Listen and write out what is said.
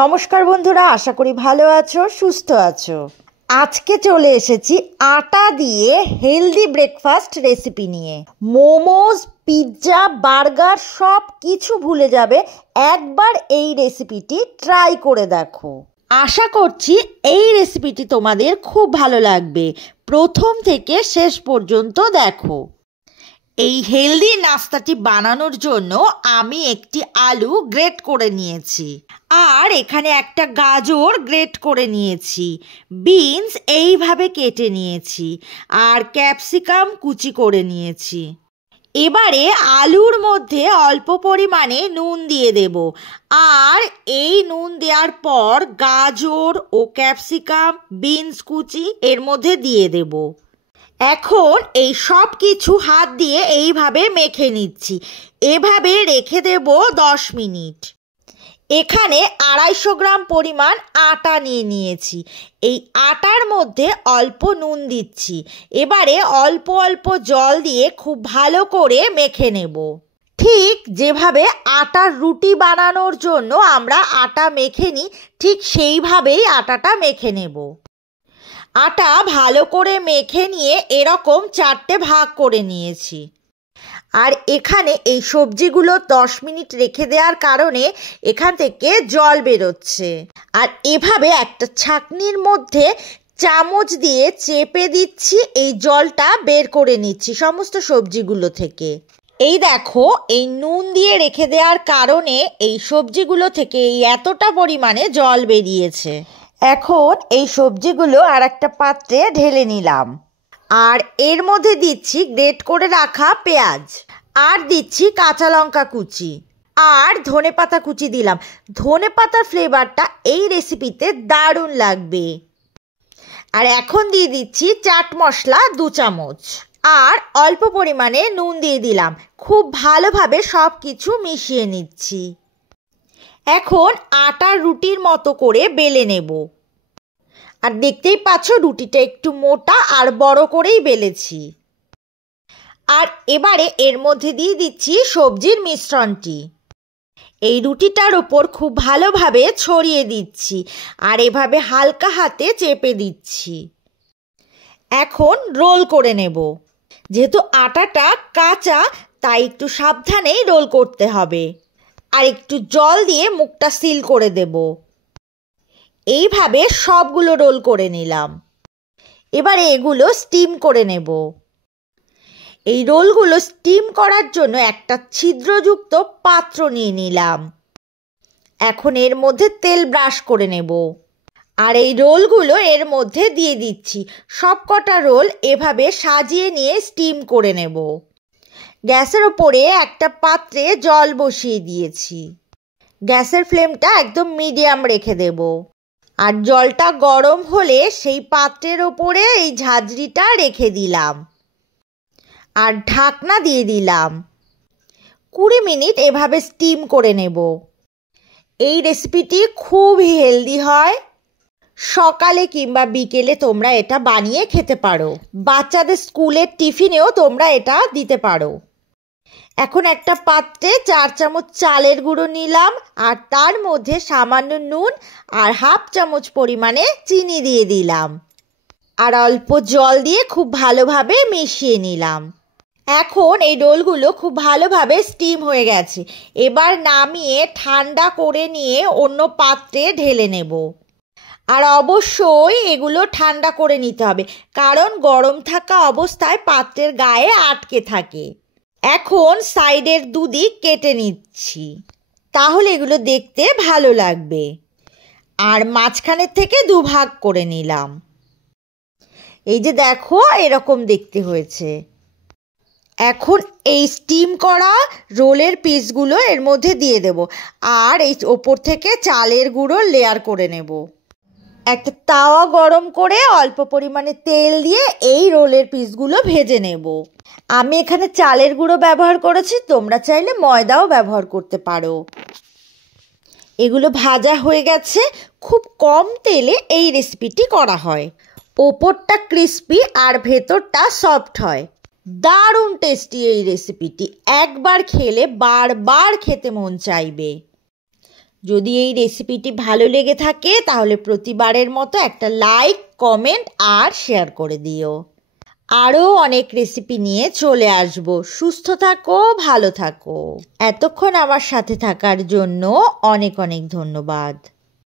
নমস্কার বন্ধুরা, আশা করি ভালো আছো, সুস্থ আছো। আজকে চলে এসেছি আটা দিয়ে হেলদি ব্রেকফাস্ট রেসিপি নিয়ে। মোমোজ, পিৎজা, বার্গার সব কিছু ভুলে যাবে একবার এই রেসিপিটি ট্রাই করে দেখো। আশা করছি এই রেসিপিটি তোমাদের খুব ভালো লাগবে। প্রথম থেকে শেষ পর্যন্ত দেখো। এই হেলদি নাস্তাটি বানানোর জন্য আমি একটি আলু গ্রেট করে নিয়েছি, আর এখানে একটা গাজর গ্রেট করে নিয়েছি, বিনস এইভাবে কেটে নিয়েছি, আর ক্যাপসিকাম কুচি করে নিয়েছি। এবারে আলুর মধ্যে অল্প পরিমাণে নুন দিয়ে দেব, আর এই নুন দেওয়ার পর গাজর ও ক্যাপসিকাম, বিনস কুচি এর মধ্যে দিয়ে দেব। এখন এই সব কিছু হাত দিয়ে এইভাবে মেখে নিচ্ছি। এভাবে রেখে দেব 10 মিনিট। এখানে 250 গ্রাম পরিমাণ আটা নিয়েছি। এই আটার মধ্যে অল্প নুন দিচ্ছি। এবারে অল্প অল্প জল দিয়ে খুব ভালো করে মেখে নেব। ঠিক যেভাবে আটার রুটি বানানোর জন্য আমরা আটা মেখে নিই, ঠিক সেইভাবেই আটাটা মেখে নেব। আটা ভালো করে মেখে নিয়ে এরকম 4টে ভাগ করে নিয়েছি। আর এখানে এই সবজিগুলো 10 মিনিট রেখে দেওয়ার কারণে এখান থেকে জল বেরোচ্ছে। আর এভাবে একটা ছাঁকনির মধ্যে চামচ দিয়ে চেপে দিচ্ছি, এই জলটা বের করে নিচ্ছি সমস্ত সবজিগুলো থেকে। এই দেখো, এই নুন দিয়ে রেখে দেওয়ার কারণে এই সবজিগুলো থেকে এতটা পরিমাণে জল বেরিয়েছে। এখন এই সবজিগুলো আর একটা পাত্রে ঢেলে নিলাম, আর এর মধ্যে দিচ্ছি গ্রেট করে রাখা পেঁয়াজ, আর দিচ্ছি কাঁচা লঙ্কা কুচি, আর ধনেপাতা কুচি দিলাম। ধনেপাতার ফ্লেভারটা এই রেসিপিতে দারুণ লাগবে। আর এখন দিয়ে দিচ্ছি চাট মশলা 2 চামচ, আর অল্প পরিমাণে নুন দিয়ে দিলাম। খুব ভালোভাবে সব কিছু মিশিয়ে নিচ্ছি। এখন আটার রুটির মতো করে বেলে নেব। আর দেখতেই পাচ্ছ রুটিটা একটু মোটা আর বড় করেই বেলেছি। আর এবারে এর মধ্যে দিয়ে দিচ্ছি সবজির মিশ্রণটি। এই রুটিটার ওপর খুব ভালোভাবে ছড়িয়ে দিচ্ছি, আর এভাবে হালকা হাতে চেপে দিচ্ছি। এখন রোল করে নেব। যেহেতু আটাটা কাঁচা, তাই একটু সাবধানেই রোল করতে হবে। আর একটু জল দিয়ে মুখটা সিল করে দেব। এইভাবে সবগুলো রোল করে নিলাম। এবারে এগুলো স্টিম করে নেব। এই রোলগুলো স্টিম করার জন্য একটা ছিদ্রযুক্ত পাত্র নিয়ে নিলাম। এখন এর মধ্যে তেল ব্রাশ করে নেব, আর এই রোলগুলো এর মধ্যে দিয়ে দিচ্ছি। সব কটা রোল এভাবে সাজিয়ে নিয়ে স্টিম করে নেব। গ্যাসের ওপরে একটা পাত্রে জল বসিয়ে দিয়েছি। গ্যাসের ফ্লেমটা একদম মিডিয়াম রেখে দেব। আর জলটা গরম হলে সেই পাত্রের ওপরে এই ঝাঁঝরিটা রেখে দিলাম, আর ঢাকনা দিয়ে দিলাম। 20 মিনিট এভাবে স্টিম করে নেব। এই রেসিপিটি খুবই হেলদি হয়। সকালে কিংবা বিকেলে তোমরা এটা বানিয়ে খেতে পারো। বাচ্চাদের স্কুলের টিফিনেও তোমরা এটা দিতে পারো। এখন একটা পাত্রে 4 চামচ চালের গুঁড়ো নিলাম, আর তার মধ্যে সামান্য নুন আর 1/2 চামচ পরিমাণে চিনি দিয়ে দিলাম, আর অল্প জল দিয়ে খুব ভালোভাবে মিশিয়ে নিলাম। এখন এই রোলগুলো খুব ভালোভাবে স্টিম হয়ে গেছে। এবার নামিয়ে ঠান্ডা করে নিয়ে অন্য পাত্রে ঢেলে নেব। আর অবশ্যই এগুলো ঠান্ডা করে নিতে হবে, কারণ গরম থাকা অবস্থায় পাত্রের গায়ে আটকে থাকে। এখন সাইডের দুদিক কেটে নিচ্ছি, তাহলে এগুলো দেখতে ভালো লাগবে। আর মাঝখানের থেকে 2 ভাগ করে নিলাম। এই যে দেখো, এরকম দেখতে হয়েছে। এখন এই স্টিম করা রোলের পিসগুলো এর মধ্যে দিয়ে দেব, আর এই ওপর থেকে চালের গুঁড়ো লেয়ার করে নেব। একটা তাওয়া গরম করে অল্প পরিমাণে তেল দিয়ে এই রোলের পিসগুলো ভেজে নেব। আমি এখানে চালের গুঁড়ো ব্যবহার করেছি, তোমরা চাইলে ময়দাও ব্যবহার করতে পারো। এগুলো ভাজা হয়ে গেছে। খুব কম তেলে এই রেসিপিটি করা হয়। ওপরটা ক্রিস্পি আর ভেতরটা সফট হয়। দারুণ টেস্টি এই রেসিপিটি। একবার খেলে বারবার খেতে মন চাইবে। যদি এই রেসিপিটি ভালো লেগে থাকে তাহলে প্রতিবারের মতো একটা লাইক, কমেন্ট আর শেয়ার করে দিও। আরও অনেক রেসিপি নিয়ে চলে আসব। সুস্থ থাকো, ভালো থাকো। এতক্ষণ আমার সাথে থাকার জন্য অনেক অনেক ধন্যবাদ।